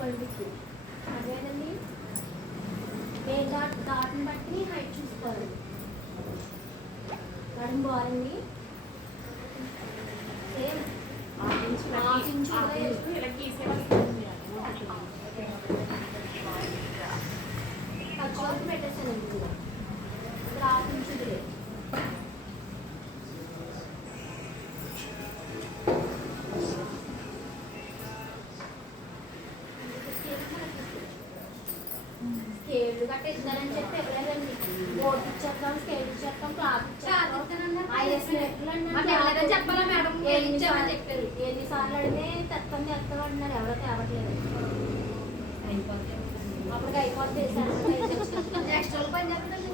12 అదేనండి. మెయిన్ డాట్ని బట్టి హైట్ చూసుకోవాలి. నడుము బాగుంది. సేమ్ ఖర్చు పెట్టేసానండి. ఇక్కడ 6 ఇంచులు స్కేల్ కట్టేస్తానని చెప్పి ఎవరైనా బోర్డు ఇచ్చేస్తాం, స్కేల్ ఇచ్చేస్తాం, క్లాత్ ఇచ్చేస్తాం. చెప్పాలా మేడం? చెప్పారు ఎన్నిసార్లు అడిగితే తెస్తాను అంటున్నారు. ఎవరో తేవట్లేదు. అప్పటికి అయిపోతే ఎక్స్ట్రా పని చెప్పండి.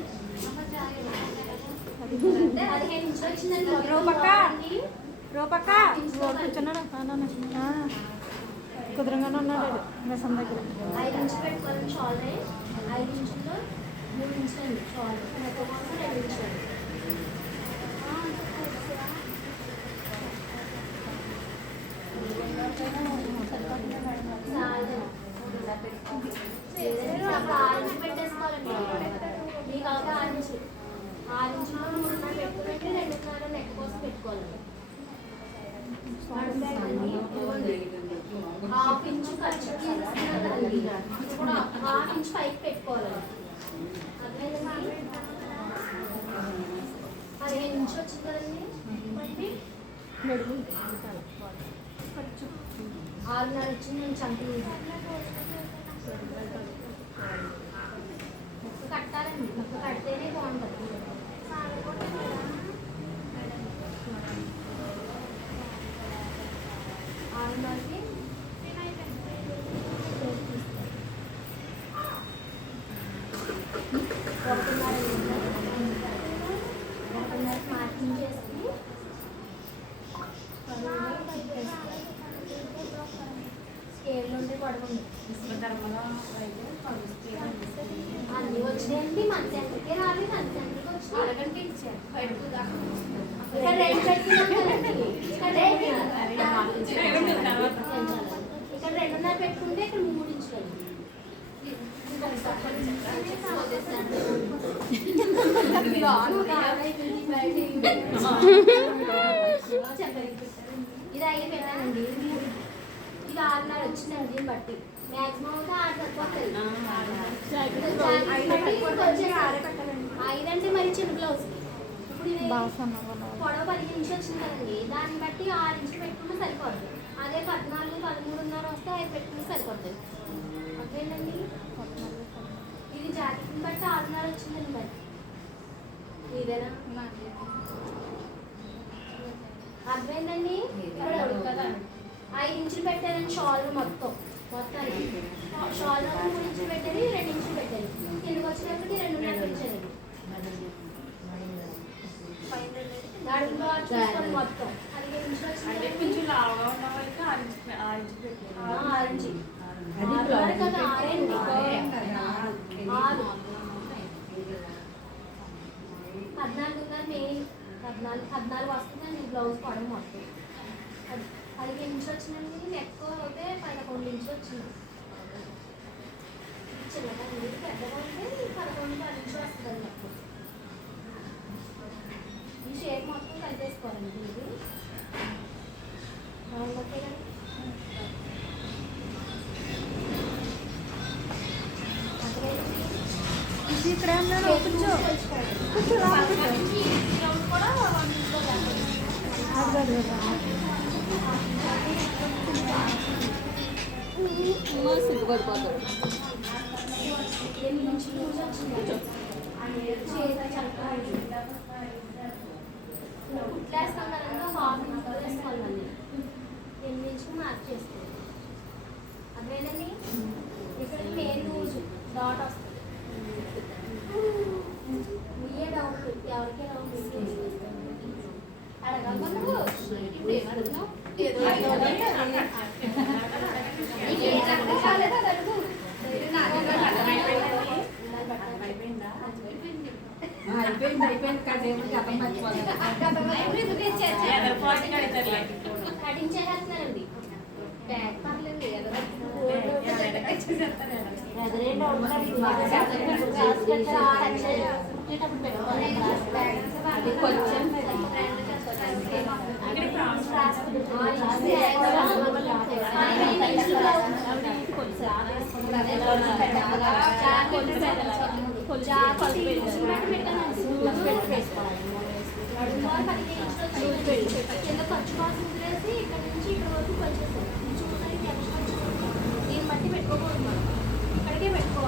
15 ఇంచులు వచ్చిందండి. కుదరంగానే ఉన్నాడు రసం దగ్గర. 5 ఇంచులు పెట్టుకోవాలండి షాల్. 5 ఇంచుల్లో 3 ఇంచులు అండి షాల్. 2 ఇంచులు. అప్పుడు 6 ఇంచులు పెట్టేసుకోవాలండి. మీకు అలాగే 6 ఇంచులు. 6 ఇంచుల్లో 3.5 పెట్టుకుని 2.5 నెక్ కోసం పెట్టుకోవాలండి. 1/2 ఇంచు ఖర్చు కదండి. ఇప్పుడు 1/2 ఇంచు పైకి పెట్టుకోవాలండి. అదే 15 ఇంచులు వచ్చింది కదండి. 6.5 వచ్చింది చంపి ముక్క కట్టాలండి. ముక్క కడితేనే బాగుంటుంది. 6.5కి మార్కింగ్ చేసి స్కేల్ నుండి పడుతుంది. అన్నీ వచ్చినాయండి. మన సెంటర్కే రాలి మన సెంటర్కి వచ్చి అరగంట ఇచ్చారు. ఇక్కడ 2 పెట్టుకున్నాం కదండి. ఇక్కడ 2.5 పెట్టుకుంటే ఇక్కడ 3 ఇంచులు. ఇది 5 పెట్టానండి. ఇది 6.5 వచ్చిందండి. దీన్ని బట్టి మ్యాక్సిమం అయితే 6 సరిపోతుంది. 5 అంటే మరి చిన్న బ్లౌజ్. ఇప్పుడు ఇది పొడవ 15 ఇంచులు వచ్చింది కదండి. దాన్ని బట్టి 6 ఇంచులు పెట్టుకుంటే సరిపోతుంది. అదే 14, 13.5 వస్తే 5 పెట్టుకుంటే సరిపోతుంది. ఓకేనండి. ఇది జాకెట్ని బట్టి 6.5 వచ్చిందండి. మరి ఇదేనా అర్థమైందండి? 5 ఇంచులు పెట్టారండి షాల్ మొత్తం. షాల్ 3 ఇంచులు పెట్టారు, 2 ఇంచులు పెట్టారు. కిందకి వచ్చేటప్పటికి 2.5 ఇచ్చారండి. నడుములో చూసుకోండి మొత్తం 15 ఇంచులు వచ్చింది. 6 ఇంచులు. 14 మెయిన్ 14 వస్తుందండి బ్లౌజ్ పొడవు మొత్తం. 15 ఇంచులు వచ్చిందండి. నెక్ అయితే 11 ఇంచులు వచ్చింది. చిన్నగా పెద్దగా ఉంటే 11-10 ఇంచులు వస్తుందండి నెక్. ఈ షేప్ మొత్తం కలిపేసుకోవాలండి. ఇది ఓకే కదా. ఇక్కడ కూర్చో కూడా సిగ్గుపడిపోతాడు. కుట్లేస్తాం కదండి. హాఫ్ ఇంచ్ వేసుకోవాలండి. 8 ఇంచులు మార్క్ చేసుకోవాలి. అదేనండి. ఇక్కడ మెయిన్ లూజ్ డాట్ వస్తుంది. మీయే డౌట్ ఎవరికే డౌట్ అడగకుండా అయిపోయింది కటింగ్ చేసేస్తున్నారండి. బ్యాగ్ పర్లేదు కింద ఖర్చు కోసం వదిలేసి ఇక్కడ నుంచి ఇక్కడ వరకు వచ్చేసారు. చూడండి దీన్ని బట్టి పెట్టుకోకూడదు మనం, ఇక్కడికే పెట్టుకోవాలి.